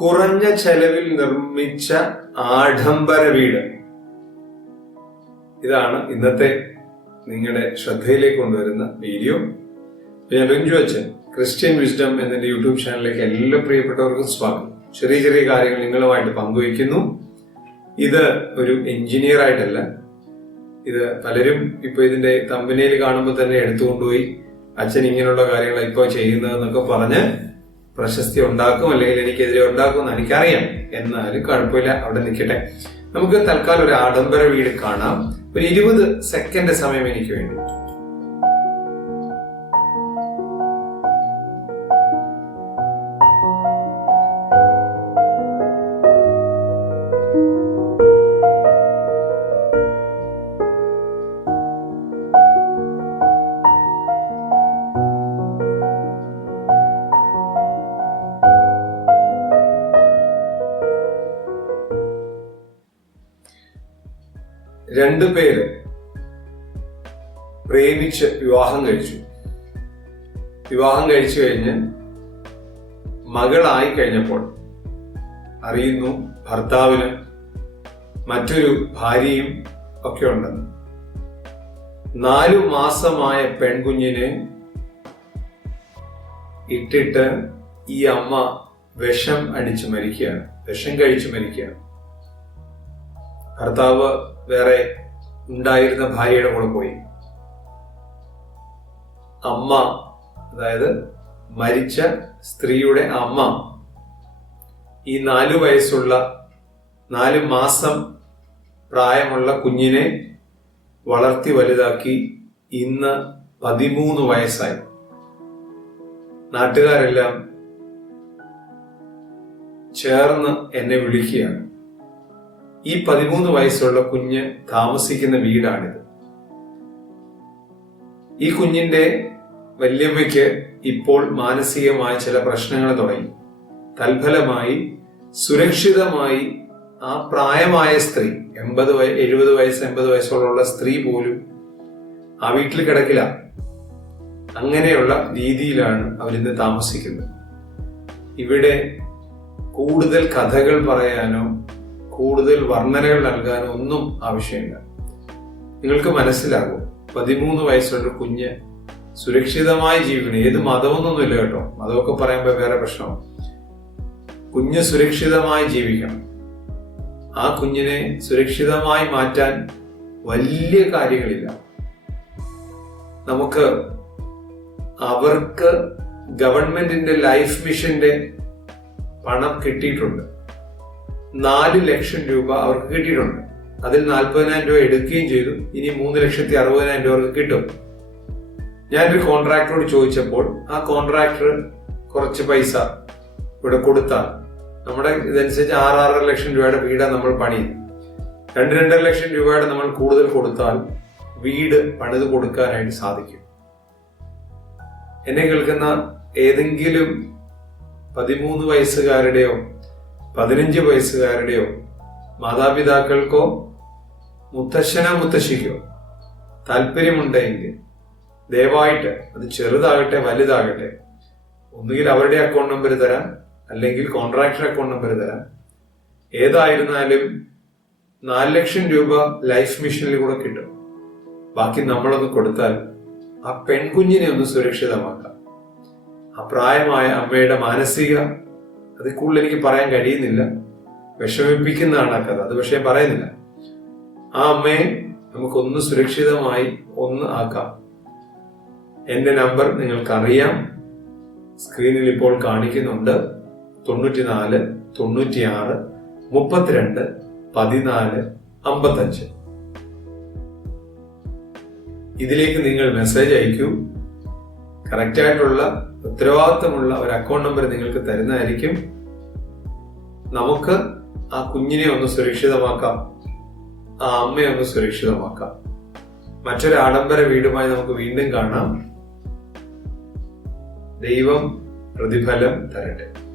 കുറഞ്ഞ ചെലവിൽ നിർമ്മിച്ച ആഡംബര വീട്. ഇതാണ് ഇന്നത്തെ നിങ്ങളുടെ ശ്രദ്ധയിലേക്ക് കൊണ്ടുവരുന്ന വീഡിയോ. ഞാൻ രഞ്ജു അച്ഛൻ ക്രിസ്ത്യൻ വിസ്ഡം എന്ന യൂട്യൂബ് ചാനലിലേക്ക് എല്ലാ പ്രിയപ്പെട്ടവർക്കും സ്വാഗതം. ചെറിയ ചെറിയ കാര്യങ്ങൾ നിങ്ങളുമായിട്ട് പങ്കുവയ്ക്കുന്നു. ഇത് ഒരു എഞ്ചിനീയർ ആയിട്ടല്ല. ഇത് പലരും ഇപ്പൊ ഇതിന്റെ കമ്പനിയിൽ കാണുമ്പോൾ തന്നെ എടുത്തുകൊണ്ടുപോയി അച്ഛൻ ഇങ്ങനെയുള്ള കാര്യങ്ങൾ ഇപ്പോൾ ചെയ്യുന്നതെന്നൊക്കെ പറഞ്ഞ് പ്രശസ്തി ഉണ്ടാക്കും അല്ലെങ്കിൽ എനിക്കെതിരെ ഉണ്ടാക്കും എന്ന് എനിക്കറിയാം. എന്നാലും കുഴപ്പമില്ല അവിടെ നിൽക്കട്ടെ. നമുക്ക് തൽക്കാലം ഒരു ആഡംബര വീട് കാണാം. ഒരു ഇരുപത് സെക്കൻഡ് സമയം എനിക്ക് വേണ്ടി. രണ്ടു പേര് പ്രേമിച്ച് വിവാഹം കഴിച്ചു. വിവാഹം കഴിച്ചു കഴിഞ്ഞ് മകളായി കഴിഞ്ഞപ്പോൾ അറിയുന്നു ഭർത്താവിന് മറ്റൊരു ഭാര്യയും ഒക്കെ ഉണ്ടെന്ന് നാലു മാസമായ പെൺകുഞ്ഞിനെ ഇട്ടിട്ട് ഈ അമ്മ വിഷം അടിച്ചു മരിക്കുകയാണ്. വിഷം കഴിച്ചു മരിക്കുകയാണ്. ഭർത്താവ് വേറെ ഉണ്ടായിരുന്ന ഭാര്യയുടെ കൂടെ പോയി. അമ്മ അതായത് മരിച്ച സ്ത്രീയുടെ അമ്മ ഈ നാലു വയസ്സുള്ള നാല് മാസം പ്രായമുള്ള കുഞ്ഞിനെ വളർത്തി വലുതാക്കി ഇന്ന് പതിമൂന്ന് വയസ്സായി. നാട്ടുകാരെല്ലാം ചേർന്ന് എന്നെ വിളിക്കുകയാണ്. ഈ പതിമൂന്ന് വയസ്സുള്ള കുഞ്ഞ് താമസിക്കുന്ന വീടാണിത്. ഈ കുഞ്ഞിന്റെ വല്യമ്മയ്ക്ക് ഇപ്പോൾ മാനസികമായ ചില പ്രശ്നങ്ങൾ തുടങ്ങി. തൽഫലമായി സുരക്ഷിതമായി ആ പ്രായമായ സ്ത്രീ എൺപത് വയ എഴുപത് വയസ്സ് എൺപത് വയസ്സോളമുള്ള സ്ത്രീ പോലും ആ വീട്ടിൽ കിടക്കില്ല. അങ്ങനെയുള്ള രീതിയിലാണ് അവരിന്ന് താമസിക്കുന്നത്. ഇവിടെ കൂടുതൽ കഥകൾ പറയാനോ കൂടുതൽ വർണനകൾ നൽകാനോ ഒന്നും ആവശ്യമില്ല. നിങ്ങൾക്ക് മനസ്സിലാകും പതിമൂന്ന് വയസ്സുള്ള കുഞ്ഞ് സുരക്ഷിതമായി ജീവിക്കണം ഏത് മതമൊന്നൊന്നുമില്ല കേട്ടോ. മതമൊക്കെ പറയുമ്പോൾ വേറെ പ്രശ്നമാണ്. കുഞ്ഞ് സുരക്ഷിതമായി ജീവിക്കണം. ആ കുഞ്ഞിനെ സുരക്ഷിതമായി മാറ്റാൻ വലിയ കാര്യങ്ങളില്ല. നമുക്ക് അവർക്ക് ഗവൺമെന്റിന്റെ ലൈഫ് മിഷന്റെ പണം കിട്ടിയിട്ടുണ്ട്. നാല് ലക്ഷം രൂപ അവർക്ക് കിട്ടിയിട്ടുണ്ട്. അതിൽ നാൽപ്പതിനായിരം രൂപ എടുക്കുകയും ചെയ്തു. ഇനി മൂന്ന് ലക്ഷത്തി അറുപതിനായിരം രൂപ അവർക്ക് കിട്ടും. ഞാനൊരു കോൺട്രാക്ടറോട് ചോദിച്ചപ്പോൾ ആ കോൺട്രാക്ടർ കുറച്ച് പൈസ ഇവിടെ കൊടുത്താൽ നമ്മുടെ ഇതനുസരിച്ച് ആറ് ആറര ലക്ഷം രൂപയുടെ വീടാണ് നമ്മൾ പണിയുന്നത്. രണ്ട് രണ്ടര ലക്ഷം രൂപയുടെ നമ്മൾ കൂടുതൽ കൊടുത്താൽ വീട് പണിത് കൊടുക്കാനായിട്ട് സാധിക്കും. എന്നെ കേൾക്കുന്ന ഏതെങ്കിലും പതിമൂന്ന് വയസ്സുകാരുടെയോ പതിനഞ്ച് വയസ്സുകാരുടെയോ മാതാപിതാക്കൾക്കോ മുത്തശ്ശനോ മുത്തശ്ശിക്കോ താല്പര്യമുണ്ടെങ്കിൽ ദയവായിട്ട് അത് ചെറുതാകട്ടെ വലുതാകട്ടെ ഒന്നുകിൽ അവരുടെ അക്കൗണ്ട് നമ്പർ തരാം അല്ലെങ്കിൽ കോൺട്രാക്ടർ അക്കൗണ്ട് നമ്പർ തരാം. ഏതായിരുന്നാലും നാല് ലക്ഷം രൂപ ലൈഫ് മിഷനിൽ കൂടെ കിട്ടും. ബാക്കി നമ്മളൊന്ന് കൊടുത്താൽ ആ പെൺകുഞ്ഞിനെ ഒന്ന് സുരക്ഷിതമാക്കാം. ആ പ്രായമായ അമ്മയുടെ മാനസിക അതിൽ കൂടുതൽ എനിക്ക് പറയാൻ കഴിയുന്നില്ല. വിഷമിപ്പിക്കുന്നതാണ് ആ കഥ. അത് പക്ഷേ പറയുന്നില്ല. ആ അമ്മയെ നമുക്കൊന്ന് സുരക്ഷിതമായി ഒന്ന് ആക്കാം. എന്റെ നമ്പർ നിങ്ങൾക്കറിയാം. സ്ക്രീനിൽ ഇപ്പോൾ കാണിക്കുന്നുണ്ട്. തൊണ്ണൂറ്റിനാല് തൊണ്ണൂറ്റിയാറ് മുപ്പത്തിരണ്ട് പതിനാല് അമ്പത്തഞ്ച്. ഇതിലേക്ക് നിങ്ങൾ മെസ്സേജ് അയക്കൂ. കറക്റ്റായിട്ടുള്ള ഉത്തരവാദിത്തമുള്ള ഒരു അക്കൗണ്ട് നമ്പർ നിങ്ങൾക്ക് തരുന്നതായിരിക്കും. നമുക്ക് ആ കുഞ്ഞിനെ ഒന്ന് സുരക്ഷിതമാക്കാം. ആ അമ്മയെ ഒന്ന് സുരക്ഷിതമാക്കാം. മറ്റൊരു ആഡംബര വീടുമായി നമുക്ക് വീണ്ടും കാണാം. ദൈവം പ്രതിഫലം തരട്ടെ.